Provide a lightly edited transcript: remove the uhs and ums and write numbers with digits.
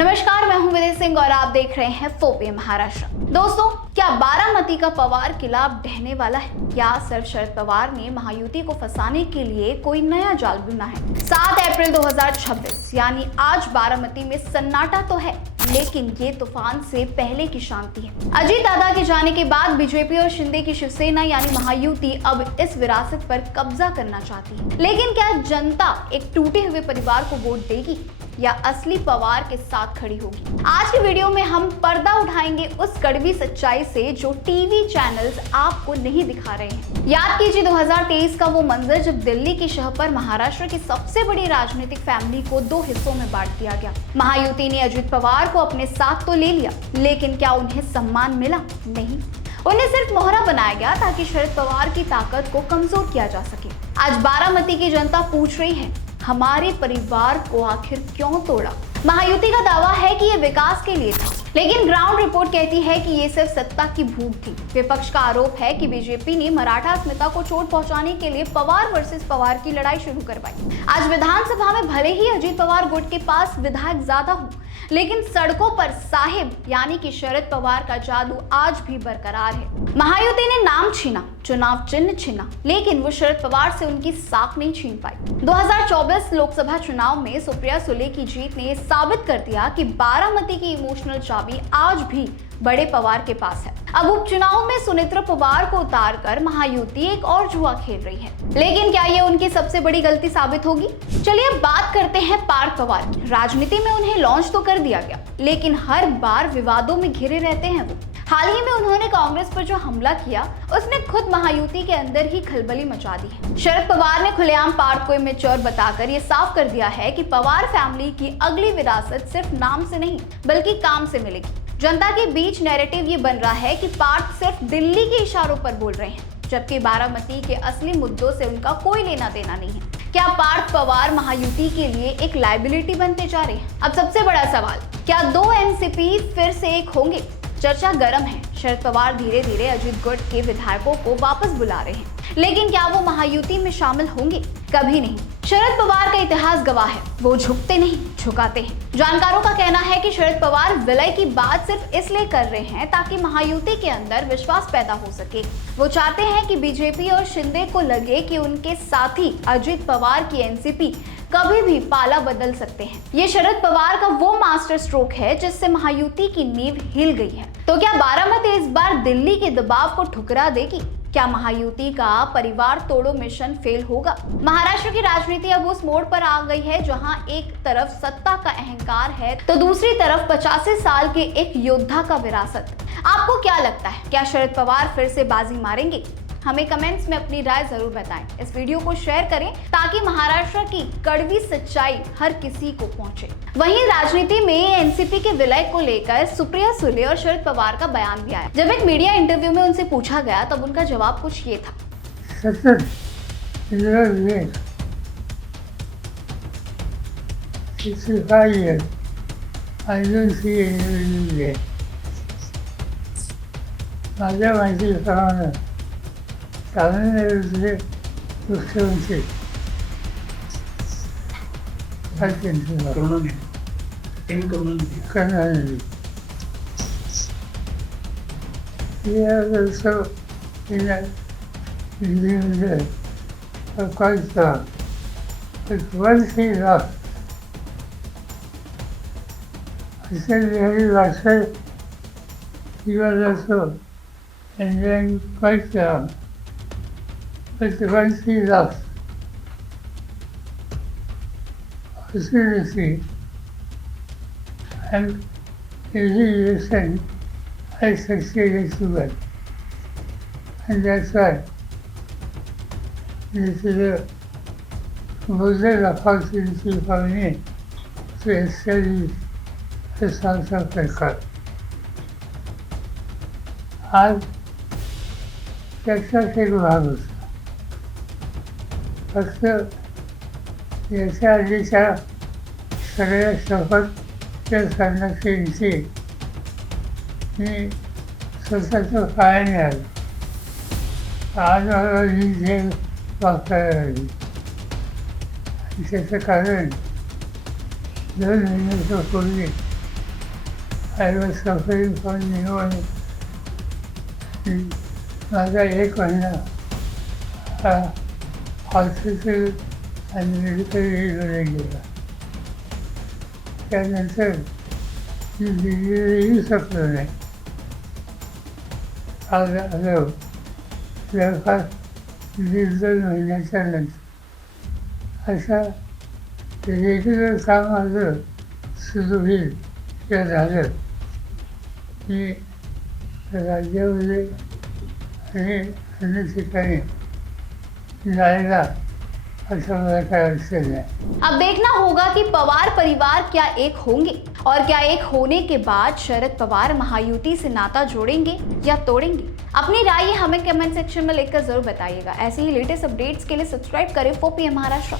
नमस्कार, मैं हूं विदय सिंह और आप देख रहे हैं 4PM महाराष्ट्र। दोस्तों, क्या बारामती का पवार किला अब ढहने वाला है? क्या सिर्फ शरद पवार ने महायुति को फंसाने के लिए कोई नया जाल बुना है? 7 अप्रैल 2026 यानी आज बारामती में सन्नाटा तो है, लेकिन ये तूफान से पहले की शांति है। अजीत दादा के जाने के बाद बीजेपी और शिंदे की शिवसेना यानी महायुति अब इस विरासत पर कब्जा करना चाहती है। लेकिन क्या जनता एक टूटे हुए परिवार को वोट देगी या असली पवार के साथ खड़ी होगी? आज की वीडियो में हम पर्दा उठाएंगे उस कड़वी सच्चाई से जो टीवी चैनल्स आपको नहीं दिखा रहे हैं। याद कीजिए 2023 का वो मंजर जब दिल्ली की शह पर महाराष्ट्र की सबसे बड़ी राजनीतिक फैमिली को 2 हिस्सों में बांट दिया गया। महायुति ने अजीत पवार को अपने साथ तो ले लिया, लेकिन क्या उन्हें सम्मान मिला? नहीं, उन्हें सिर्फ मोहरा बनाया गया ताकि शरद पवार की ताकत को कमजोर किया जा सके। आज बारामती की जनता पूछ रही है, हमारे परिवार को आखिर क्यों तोड़ा? महायुति का दावा है कि ये विकास के लिए था, लेकिन ग्राउंड रिपोर्ट कहती है कि ये सिर्फ सत्ता की भूख थी। विपक्ष का आरोप है कि बीजेपी ने मराठा अस्मिता को चोट पहुंचाने के लिए पवार वर्सेस पवार की लड़ाई शुरू करवाई। आज विधानसभा में भले ही अजीत पवार गुट के पास विधायक ज्यादा हो, लेकिन सड़कों पर साहिब यानी कि शरद पवार का जादू आज भी बरकरार है। महायुति ने नाम छीना, चुनाव चिन्ह छीना, लेकिन वो शरद पवार से उनकी साख नहीं छीन पाई। 2024 लोकसभा चुनाव में सुप्रिया सुले की जीत ने साबित कर दिया कि बारामती की इमोशनल चाबी आज भी बड़े पवार के पास है। अब उपचुनाव में सुनेत्र पवार को उतारकर महायुति एक और जुआ खेल रही है, लेकिन क्या ये उनकी सबसे बड़ी गलती साबित होगी? चलिए अब बात करते हैं पार्थ पवार की। राजनीति में उन्हें लॉन्च तो कर दिया गया, लेकिन हर बार विवादों में घिरे रहते हैं वो। हाल ही में उन्होंने कांग्रेस पर जो हमला किया, उसने खुद महायुति के अंदर ही खलबली मचा दी है। शरद पवार ने खुलेआम पार्थ को इमेच्योर बताकर ये साफ कर दिया है कि पवार फैमिली की अगली विरासत सिर्फ नाम से नहीं बल्कि काम से मिलेगी। जनता के बीच नैरेटिव ये बन रहा है कि पार्थ सिर्फ दिल्ली के इशारों पर बोल रहे हैं, जबकि बारामती के असली मुद्दों से उनका कोई लेना देना नहीं है। क्या पार्थ पवार महायुति के लिए एक लायबिलिटी बनते जा रहे हैं? अब सबसे बड़ा सवाल, क्या 2 एनसीपी फिर से एक होंगे? चर्चा गर्म है। शरद पवार धीरे धीरे अजीत गुट के विधायकों को वापस बुला रहे हैं, लेकिन क्या वो महायुति में शामिल होंगे? कभी नहीं। शरद पवार का इतिहास गवाह है, वो झुकते नहीं झुकाते हैं। जानकारों का कहना है कि शरद पवार विलय की बात सिर्फ इसलिए कर रहे हैं ताकि महायुति के अंदर विश्वास पैदा हो सके। वो चाहते हैं कि बीजेपी और शिंदे को लगे कि उनके साथी अजीत पवार की एनसीपी कभी भी पाला बदल सकते हैं। ये शरद पवार का वो मास्टर स्ट्रोक है जिससे महायुति की नींव हिल गई है। तो क्या बारामती इस बार दिल्ली के दबाव को ठुकरा देगी? क्या महायुति का परिवार तोड़ो मिशन फेल होगा? महाराष्ट्र की राजनीति अब उस मोड़ पर आ गई है जहां एक तरफ सत्ता का अहंकार है तो दूसरी तरफ 85 साल के एक योद्धा का विरासत। आपको क्या लगता है, क्या शरद पवार फिर से बाजी मारेंगे? हमें कमेंट्स में अपनी राय जरूर बताएं। इस वीडियो को शेयर करें ताकि महाराष्ट्र की कड़वी सच्चाई हर किसी को पहुंचे। वहीं राजनीति में एनसीपी के विलय को लेकर सुप्रिया सुले और शरद पवार का बयान भी आया। जब एक मीडिया इंटरव्यू में उनसे पूछा गया तब उनका जवाब कुछ ये था। तामिळनाडूचे मुख्यमंत्री Karunanidhi But once he lost, seriously, and every lesson I succeeded to well. And that's why this is a model opportunity for me to establish the South Africa. आज त्याचा एक भाग होता. फक्त याच्या आधीच्या सगळ्या शपथच्या सन्यासींची मी स्वतःच्या पायाने आलो. आज मला ही वापरायला लागली. त्याचं कारण 2 महिन्यापूर्वी I was suffering from pneumonia. माझा 1 महिना हॉस्पिटल आणि मेडिकल एडमध्ये गेला. त्यानंतर मी दिल्लीला येऊ शकलो नाही. आज आलो जवळपास 1.5-2 महिन्याच्या नंतर. अशा रेग्युलर काम माझं सुरू होईल किंवा झालं की राज्यामध्ये आणि अन्य ठिकाणी जायला अच्छा मला काय अडचण नाही. अब देखना होगा कि पवार परिवार क्या एक होंगे और क्या एक होने के बाद शरद पवार महायुति से नाता जोड़ेंगे या तोड़ेंगे. अपनी राय हमें कमेंट सेक्शन में लिखकर जरूर बताइएगा. ऐसे ही लेटेस्ट अपडेट्स के लिए सब्सक्राइब करें 4PM महाराष्ट्र.